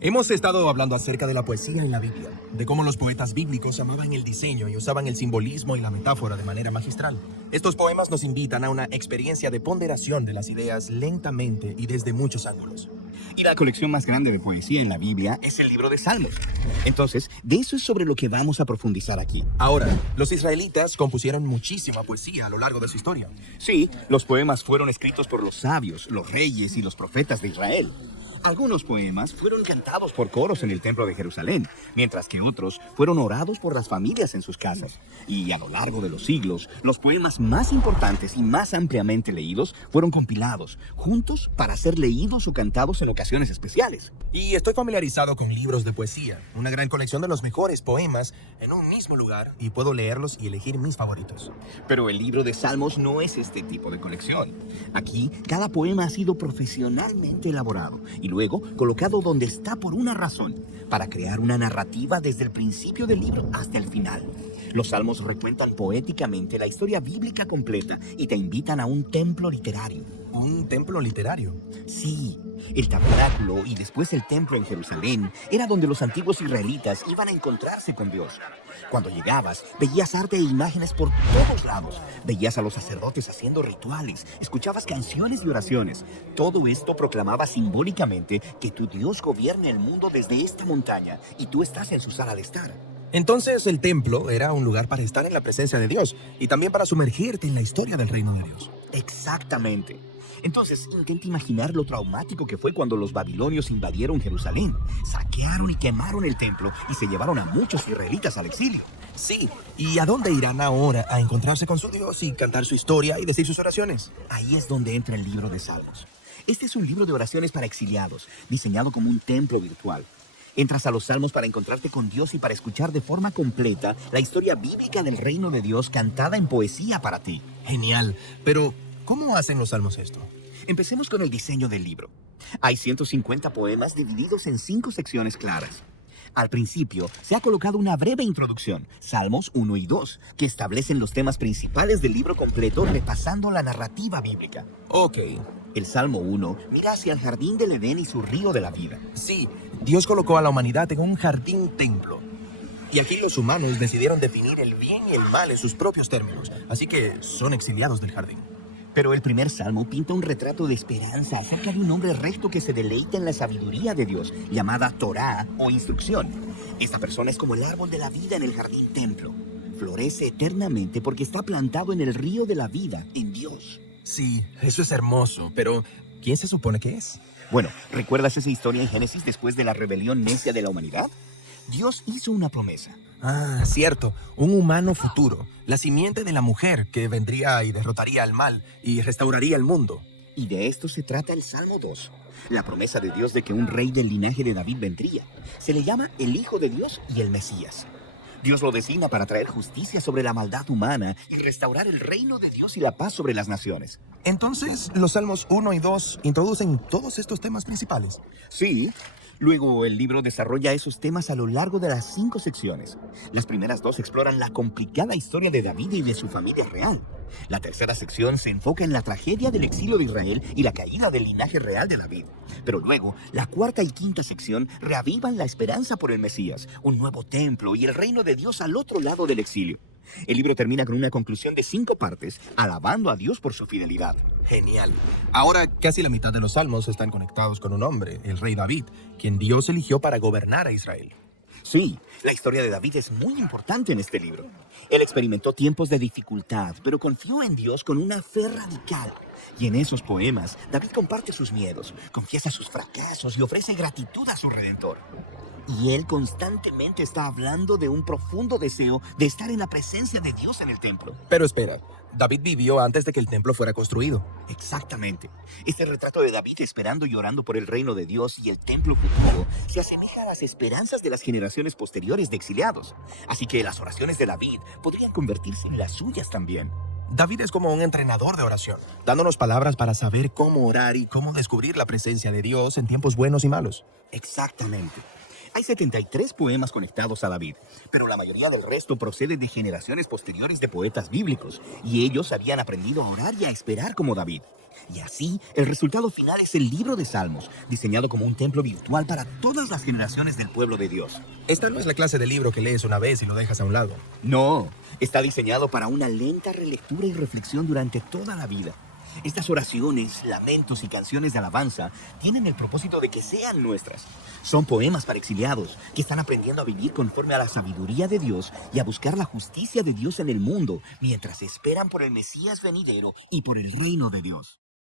Hemos estado hablando acerca de la poesía en la Biblia, de cómo los poetas bíblicos amaban el diseño y usaban el simbolismo y la metáfora de manera magistral. Estos poemas nos invitan a una experiencia de ponderación de las ideas lentamente y desde muchos ángulos. Y la colección más grande de poesía en la Biblia es el libro de Salmos. Entonces, de eso es sobre lo que vamos a profundizar aquí. Ahora, los israelitas compusieron muchísima poesía a lo largo de su historia. Sí, los poemas fueron escritos por los sabios, los reyes y los profetas de Israel. Algunos poemas fueron cantados por coros en el templo de Jerusalén, mientras que otros fueron orados por las familias en sus casas. Y a lo largo de los siglos, los poemas más importantes y más ampliamente leídos fueron compilados, juntos para ser leídos o cantados en ocasiones especiales. Y estoy familiarizado con libros de poesía, una gran colección de los mejores poemas en un mismo lugar, y puedo leerlos y elegir mis favoritos. Pero el libro de Salmos no es este tipo de colección. Aquí, cada poema ha sido profesionalmente elaborado y luego colocado donde está por una razón, para crear una narrativa desde el principio del libro hasta el final. Los salmos recuentan poéticamente la historia bíblica completa y te invitan a un templo literario. ¿Un templo literario? Sí, el tabernáculo y después el templo en Jerusalén era donde los antiguos israelitas iban a encontrarse con Dios. Cuando llegabas, veías arte e imágenes por todos lados. Veías a los sacerdotes haciendo rituales, escuchabas canciones y oraciones. Todo esto proclamaba simbólicamente que tu Dios gobierna el mundo desde esta montaña y tú estás en su sala de estar. Entonces el templo era un lugar para estar en la presencia de Dios y también para sumergirte en la historia del reino de Dios. Exactamente. Entonces, intenta imaginar lo traumático que fue cuando los babilonios invadieron Jerusalén, saquearon y quemaron el templo y se llevaron a muchos israelitas al exilio. Sí, ¿y a dónde irán ahora a encontrarse con su Dios y cantar su historia y decir sus oraciones? Ahí es donde entra el libro de Salmos. Este es un libro de oraciones para exiliados, diseñado como un templo virtual. Entras a los Salmos para encontrarte con Dios y para escuchar de forma completa la historia bíblica del reino de Dios cantada en poesía para ti. Genial, pero ¿cómo hacen los salmos esto? Empecemos con el diseño del libro. Hay 150 poemas divididos en 5 secciones claras. Al principio, se ha colocado una breve introducción, Salmos 1 y 2, que establecen los temas principales del libro completo repasando la narrativa bíblica. Ok. El Salmo 1 mira hacia el jardín del Edén y su río de la vida. Sí, Dios colocó a la humanidad en un jardín templo. Y aquí los humanos decidieron definir el bien y el mal en sus propios términos, así que son exiliados del jardín. Pero el primer salmo pinta un retrato de esperanza acerca de un hombre recto que se deleita en la sabiduría de Dios, llamada Torá o instrucción. Esta persona es como el árbol de la vida en el jardín templo. Florece eternamente porque está plantado en el río de la vida, en Dios. Sí, eso es hermoso, pero ¿quién se supone que es? Bueno, ¿recuerdas esa historia en Génesis después de la rebelión necia de la humanidad? Dios hizo una promesa. Ah, cierto, un humano futuro, la simiente de la mujer que vendría y derrotaría al mal y restauraría el mundo. Y de esto se trata el Salmo 2, la promesa de Dios de que un rey del linaje de David vendría. Se le llama el Hijo de Dios y el Mesías. Dios lo designa para traer justicia sobre la maldad humana y restaurar el reino de Dios y la paz sobre las naciones. Entonces, los Salmos 1 y 2 introducen todos estos temas principales. Sí. Luego, el libro desarrolla esos temas a lo largo de las 5 secciones. Las primeras 2 exploran la complicada historia de David y de su familia real. La tercera sección se enfoca en la tragedia del exilio de Israel y la caída del linaje real de David. Pero luego, la cuarta y quinta sección reavivan la esperanza por el Mesías, un nuevo templo y el reino de Dios al otro lado del exilio. El libro termina con una conclusión de 5 partes, alabando a Dios por su fidelidad. Genial. Ahora casi la mitad de los salmos están conectados con un hombre, el rey David, quien Dios eligió para gobernar a Israel. Sí, la historia de David es muy importante en este libro. Él experimentó tiempos de dificultad, pero confió en Dios con una fe radical. Y en esos poemas, David comparte sus miedos, confiesa sus fracasos y ofrece gratitud a su Redentor. Y él constantemente está hablando de un profundo deseo de estar en la presencia de Dios en el templo. Pero espera, David vivió antes de que el templo fuera construido. Exactamente. Este retrato de David esperando y orando por el reino de Dios y el templo futuro se asemeja a las esperanzas de las generaciones posteriores de exiliados. Así que las oraciones de David podrían convertirse en las suyas también. David es como un entrenador de oración, dándonos palabras para saber cómo orar y cómo descubrir la presencia de Dios en tiempos buenos y malos. Exactamente. Hay 73 poemas conectados a David, pero la mayoría del resto procede de generaciones posteriores de poetas bíblicos, y ellos habían aprendido a orar y a esperar como David. Y así, el resultado final es el libro de Salmos, diseñado como un templo virtual para todas las generaciones del pueblo de Dios. Esta no es la clase de libro que lees una vez y lo dejas a un lado. No, está diseñado para una lenta relectura y reflexión durante toda la vida. Estas oraciones, lamentos y canciones de alabanza tienen el propósito de que sean nuestras. Son poemas para exiliados que están aprendiendo a vivir conforme a la sabiduría de Dios y a buscar la justicia de Dios en el mundo mientras esperan por el Mesías venidero y por el reino de Dios.